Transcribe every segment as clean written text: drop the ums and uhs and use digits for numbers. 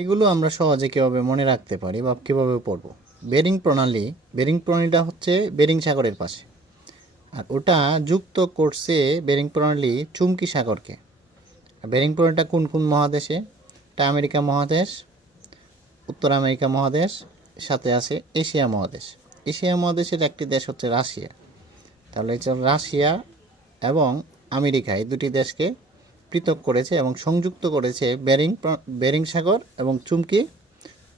এগুলো আমরা সহজে কীভাবে মনে রাখতে পারি বা কীভাবে পড়ব। বেরিং প্রণালীটা হচ্ছে বেরিং সাগরের পাশে, আর ওটা যুক্ত করছে বেরিং প্রণালী চুমকি সাগরকে। বেরিং প্রণালীটা কোন কোন মহাদেশে? এটা আমেরিকা মহাদেশ, উত্তর আমেরিকা মহাদেশ, সাথে আছে এশিয়া মহাদেশ। এশিয়া মহাদেশের একটি দেশ হচ্ছে রাশিয়া। তাহলে রাশিয়া এবং আমেরিকা এই দুটি দেশকে পৃথক করেছে এবং সংযুক্ত করেছে বেরিং সাগর এবং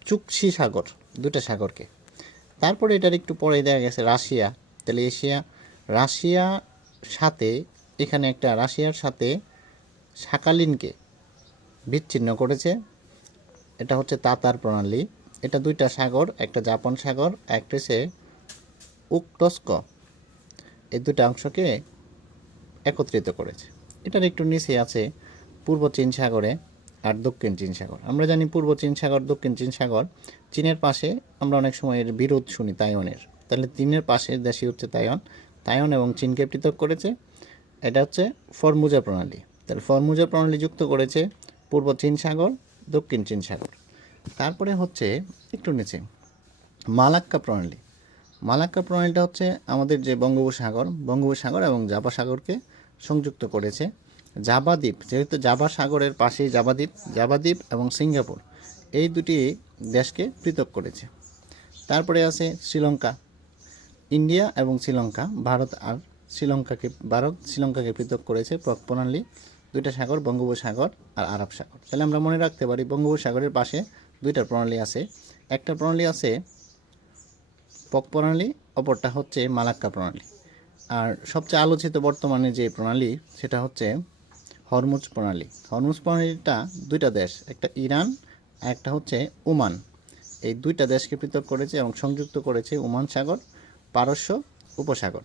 চুকশি সাগর, দুটো সাগরকে। তারপরে এটার একটু পরে দেখা গেছে রাশিয়া। তাহলে রাশিয়ার সাথে এখানে একটা রাশিয়ার সাথে শাকালিনকে বিচ্ছিন্ন করেছে। এটা হচ্ছে তাতার প্রণালী। এটা দুইটা সাগর, একটা জাপান সাগর, একটা হচ্ছে উকটস্ক, এই দুটা অংশকে একত্রিত করেছে। এটার একটু নিচে আছে পূর্ব চীন সাগরে আর দক্ষিণ চীন সাগর। আমরা জানি পূর্ব চীন সাগর, দক্ষিণ চীন সাগর। চীনের পাশে আমরা অনেক সময় এর বিরোধ শুনি তাইওয়ানের। তাহলে চীনের পাশের দেশই হচ্ছে তাইওয়ান এবং চীনকে পৃথক করেছে। এটা হচ্ছে ফরমুজা প্রণালী। তাহলে ফরমুজা প্রণালী যুক্ত করেছে পূর্ব চীন সাগর, দক্ষিণ চীন সাগর। তারপরে হচ্ছে একটু নিচে মালাক্কা প্রণালী। মালাক্কা প্রণালীটা হচ্ছে আমাদের যে বঙ্গোপসাগর এবং জাভা সাগরকে সংযুক্ত করেছে। জাভা দ্বীপ, যেহেতু জাভা সাগরের পাশেই জাভা দ্বীপ এবং সিঙ্গাপুর এই দুটি দেশকে পৃথক করেছে। তারপরে আছে শ্রীলঙ্কা, ইন্ডিয়া এবং শ্রীলঙ্কা, ভারত শ্রীলঙ্কাকে পৃথক করেছে প্রণালী। দুইটা সাগর, বঙ্গোপসাগর আর আরব সাগর। তাহলে আমরা মনে রাখতে পারি বঙ্গোপসাগরের পাশে দুইটা প্রণালী আছে। একটা প্রণালী আছে পক প্রণালী, অপরটা হচ্ছে মালাক্কা প্রণালী। আর সবচেয়ে আলোচিত বর্তমানে যে প্রণালী সেটা হচ্ছে হরমুজ প্রণালী। হরমুজ প্রণালীটা দুইটা দেশ, একটা ইরান আর একটা হচ্ছে ওমান, এই দুইটা দেশকে পৃথক করেছে এবং সংযুক্ত করেছে ওমান সাগর, পারস্য উপসাগর।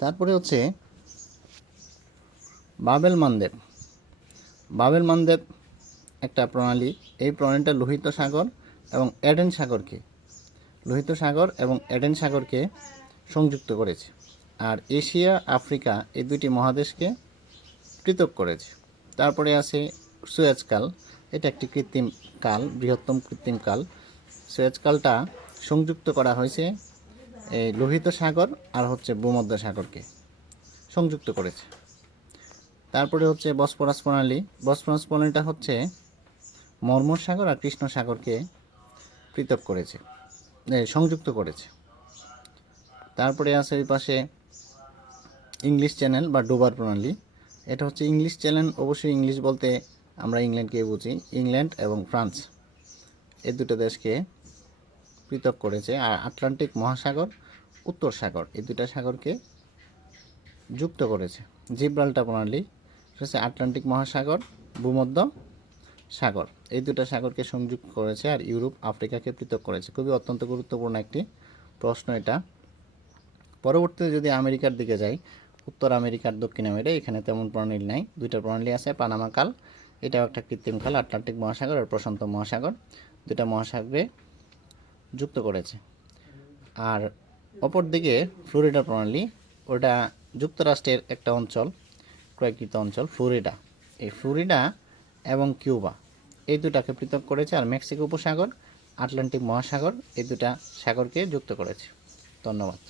তারপরে হচ্ছে বাবেল মানদেব একটা প্রণালী। এই প্রণালীটা লোহিত সাগর এবং এডেন সাগরকে সংযুক্ত করেছে আর এশিয়া আফ্রিকা এই দুটি মহাদেশকে পৃথক করেছে। তারপরে আছে সুয়েজ কাল। এটা একটি কৃত্রিম কাল, বৃহত্তম কৃত্রিম কাল। সুয়েজ কালটা সংযুক্ত করা হয়েছে এই লোহিত সাগর আর হচ্ছে ভূমধ্য সাগরকে সংযুক্ত করেছে। তারপরে হচ্ছে বসফরাস প্রণালীটা হচ্ছে মর্মর সাগর আর কৃষ্ণ সাগরকে পৃথক করেছে, সংযুক্ত করেছে। তারপরে আছে ওই পাশে ইংলিশ চ্যানেল বা ডোবার প্রণালী। এটা হচ্ছে ইংলিশ চ্যানেল, অবশ্যই ইংলিশ বলতে আমরা ইংল্যান্ডকে বুঝি। ইংল্যান্ড এবং ফ্রান্স এই দুটো দেশকে পৃথক করেছে। আর আটলান্টিক মহাসাগর, উত্তর সাগর এই দুটা সাগরকে যুক্ত করেছে। জিব্রাল্টার প্রণালী হচ্ছে আটলান্টিক মহাসাগর, ভূমধ্য সাগর এই দুটো সাগরকে সংযুক্ত করেছে আর ইউরোপ আফ্রিকাকে পৃথক করেছে। খুবই অত্যন্ত গুরুত্বপূর্ণ একটি প্রশ্ন এটা। পরবর্তীতে যদি আমেরিকার দিকে যাই, উত্তর আমেরিকার দক্ষিণ আমেরিকা, এখানে তেমন প্রণালী নাই। দুইটা প্রণালী আছে, পানামা কাল, এটাও একটা কৃত্রিম কাল, আটলান্টিক মহাসাগর আর প্রশান্ত মহাসাগর দুটা মহাসাগরে যুক্ত করেছে। আর অপরদিকে ফ্লোরিডা প্রণালী, ওটা যুক্তরাষ্ট্রের একটা অঞ্চল, ক্রয়কৃত অঞ্চল ফ্লোরিডা। এই ফ্লোরিডা এবং কিউবা এই দুটাকে পৃথক করেছে আর মেক্সিকো উপসাগর, আটলান্টিক মহাসাগর এই দুটা সাগরকে যুক্ত করেছে। ধন্যবাদ।